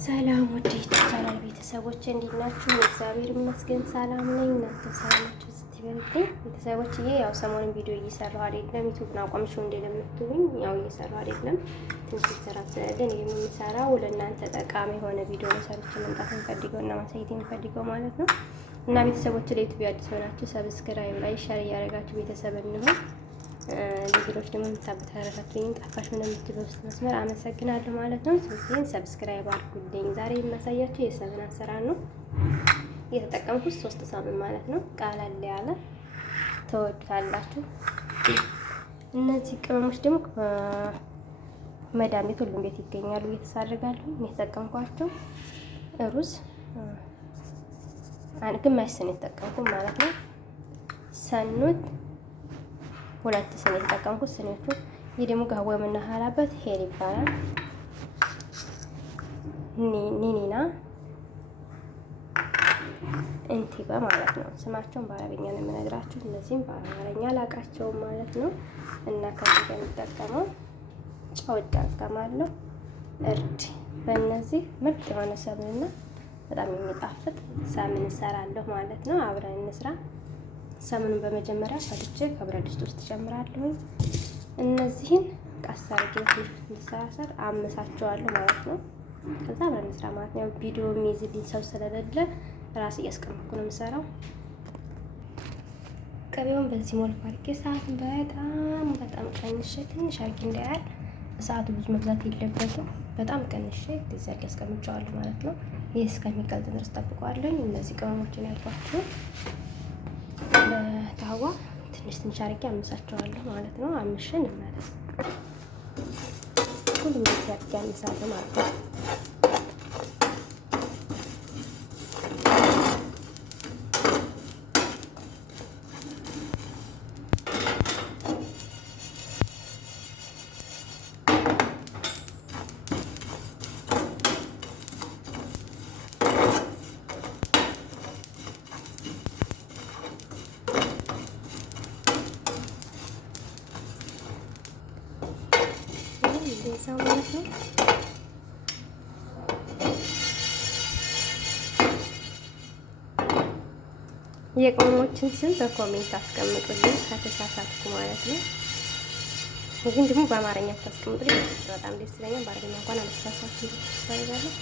ሰላም ወደ ቻናል ቤተሰቦች እንዴት ናችሁ? እግዚአብሔር ይመስገን ሰላም ነኝ። እናንተ ሰላም ናችሁ? ስትበልኝ ቤተሰቦችዬ ያው ሰሞኑን ቪዲዮ እየሰራሁ አይደለም። ዩቲዩብን አቋምሽው እንደለምትሉኝ ያው እየሰራሁ አይደለም። ትንሽ ስራ ስለሌለ የምሰራው ለእናንተ ጠቃሚ የሆነ ቪዲዮ ሰርቼ መምጣት የምፈልገው እና ማሳየት የምፈልገው ማለት ነው። እና ቤተሰቦች ለዩቲዩብ አዲስ ሆናችሁ ሰብስክራይብ ላይ ሼር እያደረጋችሁ ቤተሰብ እንሁን። ሌሎች ደግሞ የምታበረታቱኝ ጠፋሽ ምን የምትሉ ውስጥ መስመር አመሰግናለሁ ማለት ነው። ስለዚህ ሰብስክራይብ አድርጉልኝ። ዛሬ የማሳያችሁ የሰብን አሰራር ነው። የተጠቀምኩት 3 ሳምን ማለት ነው። ቃላል ያለ ተወዱታላችሁ። እነዚህ ቅመሞች ደግሞ መዳም ቤት ሁሉም ቤት ይገኛሉ፣ እየተሳረጋሉ። የተጠቀምኳቸው ሩዝ ግማሽ ስኒ የተጠቀምኩ ማለት ነው። ሰኑት 2 ስኒ የተጠቀምኩት ስኒዎቹ። ይህ ደግሞ ጋህዋ የምናህላበት ሄል ይባላል። ኒኒና እንቲባ ማለት ነው። ስማቸውን በአረብኛ ነው የምነግራችሁ። እነዚህም በአማርኛ ላቃቸውም ማለት ነው። እና ከዚህ ጋር የምጠቀመው ጨው እጠቀማለሁ፣ እርድ። በእነዚህ ምርጥ የሆነ ሰምንና በጣም የሚጣፍጥ ሳምን እንሰራለሁ ማለት ነው። አብረን እንስራ። ሰሙኑን በመጀመሪያ ፈትቼ ከብረት ድስት ውስጥ ጨምራለሁ። እነዚህን ቀስ አድርጌ እንዲሰራሰር አመሳቸዋለሁ ማለት ነው። ከዛ አብረን እንስራ ማለት ነው። ቪዲዮ የሚይዝልኝ ሰው ስለሌለ ራስ እያስቀመጥኩ ነው የምሰራው። ቅቤውን በዚህ መልኩ አድርጌ ሰዓቱን በጣም ቀንሼ ትንሽ አድርጌ እንዳያል። ሰዓቱ ብዙ መብዛት የለበትም። በጣም ቀንሼ እንደዚህ አስቀምጨዋለሁ ማለት ነው። ይህ እስከሚቀልጥ ድረስ ጠብቀዋለሁ። እነዚህ ቅመሞችን ያልኳችሁ በታዋ ትንሽ አድርጌ አምሳቸዋለሁ ማለት ነው። አምሽን እንመለስ። ሁሉም እንደዚህ አድርጌ አምሳለሁ ማለት ነው። እንደዛ ማለት ነው። የቅመሞችን ስም በኮሜንት አስቀምጡልኝ ከተሳሳትኩ ማለት ነው። ግን ደግሞ በአማርኛ ብታስቀምጡልኝ በጣም ደስ ይለኛል። በአረብኛ እንኳን አልተሳሳትኩም ታደርጋለሁ።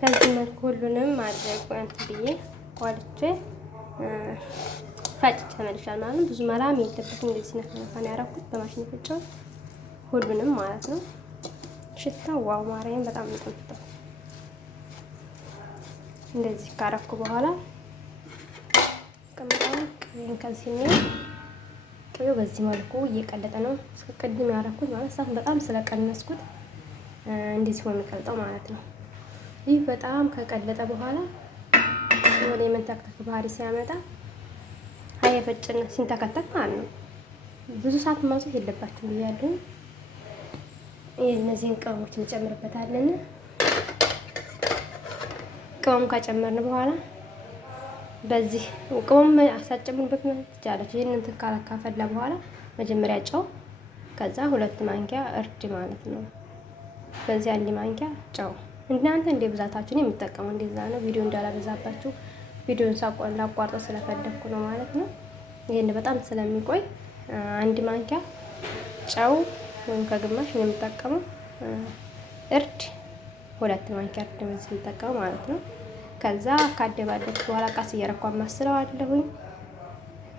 በዚህ መልኩ ሁሉንም ማድረግ እንትን ብዬ ቋልቼ ፈጭቼ ተመልሻለሁ ማለት ነው። ብዙ መላም የለበትም። እንደዚህ ነፋን ያደረኩት በማሽን ፈጨው ሁሉንም ማለት ነው። ሽታው ዋው ማርያም በጣም ይጣፍጣል። እንደዚህ ካረኩ በኋላ ቅቤን ከዚህ ነው። ቅቤው በዚህ መልኩ እየቀለጠ ነው። ቅድም ያረኩት ማለት ሰዓት በጣም ስለቀነስኩት እንደዚህ ሆኖ የሚቀልጠው ማለት ነው። ይህ በጣም ከቀለጠ በኋላ ወደ የመንተክተክ ባህሪ ሲያመጣ አይፈጭን ሲንተከተክ ማለት ነው። ብዙ ሰዓት ማውጣት የለባችሁም ብያለሁ። እነዚህን ቅመሞች እንጨምርበታለን። ቅመም ከጨመርን በኋላ በዚህ ቅመም አሳጨምንበት ማለት ትችላለች። ይሄንን እንትን ካፈላ በኋላ መጀመሪያ ጨው ከዛ 2 ማንኪያ እርድ ማለት ነው። በዚህ 1 ማንኪያ ጨው። እናንተ እንደ ብዛታችሁ ነው የምትጠቀሙ፣ እንደዛ ነው። ቪዲዮ እንዳላበዛባችሁ ቪዲዮን ላቋርጠው ስለፈለኩ ነው ማለት ነው። ይሄን በጣም ስለሚቆይ 1 ማንኪያ ጨው ወይም ከግማሽ ነው የምጠቀመው። እርድ 2 ማንኪያ እርድ ነው የምጠቀመው ማለት ነው። ከዛ ካደባለኩ በኋላ ቀስ እያረኩ አማስለዋለሁኝ።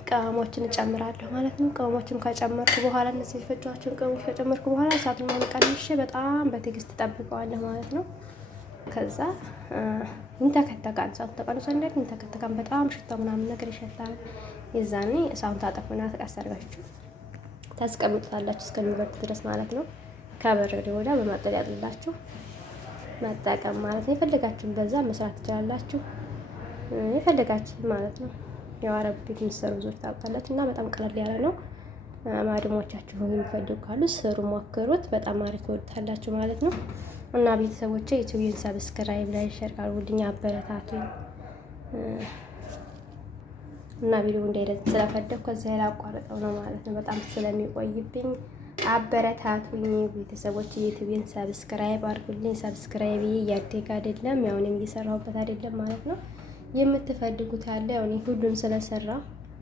ቅመሞችን እጨምራለሁ ማለት ነው። ቅመሞችን ከጨመርኩ በኋላ እነዚህ የፈጨኋቸውን ቅመሞች ከጨመርኩ በኋላ እሳቱን ቀንሼ በጣም በትዕግስት እጠብቀዋለሁ ማለት ነው። ከዛ ይንተከተካል። እሳቱ ተቀንሶ እንደት ይንተከተካል። በጣም ሽታው ምናምን ነገር ይሸታል። የዛኔ እሳቱን ታጠፉና ቀስ አድርጋችሁ ታስቀምጡታላችሁ እስከሚበርድ ድረስ ማለት ነው። ከበረደ ወዲያ በማጥለያ ያጥላችሁ መጠቀም ማለት ነው። የፈለጋችሁን በዛ መስራት ትችላላችሁ፣ የፈለጋችሁን ማለት ነው። ያው አረብ ቤት የሚሰሩ ብዙዎች ታውቃላችሁ እና በጣም ቀለል ያለ ነው። ማድሞቻችሁ የሚፈልጉ ካሉ ስሩ፣ ሞክሩት። በጣም አሪፍ ትወዱታላችሁ ማለት ነው። እና ቤተሰቦቼ ዩቲዩብን ሰብስክራይብ ላይ ሼር አድርጉልኝ፣ አበረታቱኝ እና ቪዲዮ እንዳይረዝም ስለፈለኩ ከዛ ያላቋረጠው ነው ማለት ነው። በጣም ስለሚቆይብኝ አበረታቱኝ ቤተሰቦች። ዩቲዩብን ሰብስክራይብ አድርጉልኝ። ሰብስክራይብ እያደገ አይደለም፣ ያው እኔም እየሰራሁበት አይደለም ማለት ነው። የምትፈልጉት ያለ ያው እኔ ሁሉም ስለሰራ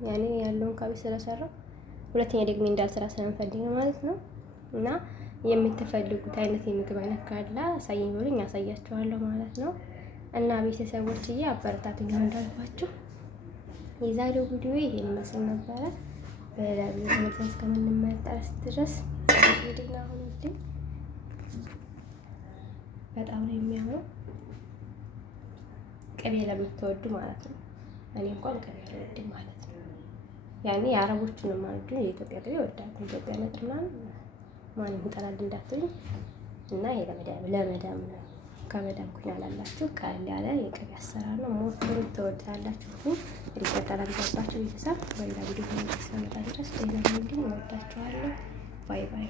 ያኔ ያለውን ካቢ ስለሰራ ሁለተኛ ደግሞ እንዳልሰራ ስለምፈልግ ነው ማለት ነው። እና የምትፈልጉት አይነት የምግብ አይነት ካለ አሳየኝ ብሉኝ፣ ያሳያችኋለሁ ማለት ነው። እና ቤተሰቦችዬ አበረታቱኝ እንዳልኳችሁ። የዛሬው ቪዲዮ ይሄን ይመስል ነበረ። በሌላ ቪዲዮ እስከምንመጣስ ድረስ እንግዲህ አሁን በጣም ነው የሚያምረው። ቅቤ ለምትወዱ ማለት ነው። እኔ እንኳን ቅቤ አልወድም ማለት ነው። ያኔ የአረቦቹን ማለት ነው። የኢትዮጵያ ቅቤ እወዳለሁ። ኢትዮጵያ ነጥብ ምናምን ማንም ይጠላል እንዳትሉኝ። እና ይሄ ለመዳም ነው። ከመዳም ኩኛ ላላችሁ ቀለል ያለ የቅቤ አሰራር ነው። ሞክሩት፣ ትወዳላችሁ። ሪፖርት አላደረጋችሁ ቤተሰብ በሌላ ቪዲዮ ስለመጣ ድረስ ደህና ሁኑ። እወዳችኋለሁ። ባይ ባይ።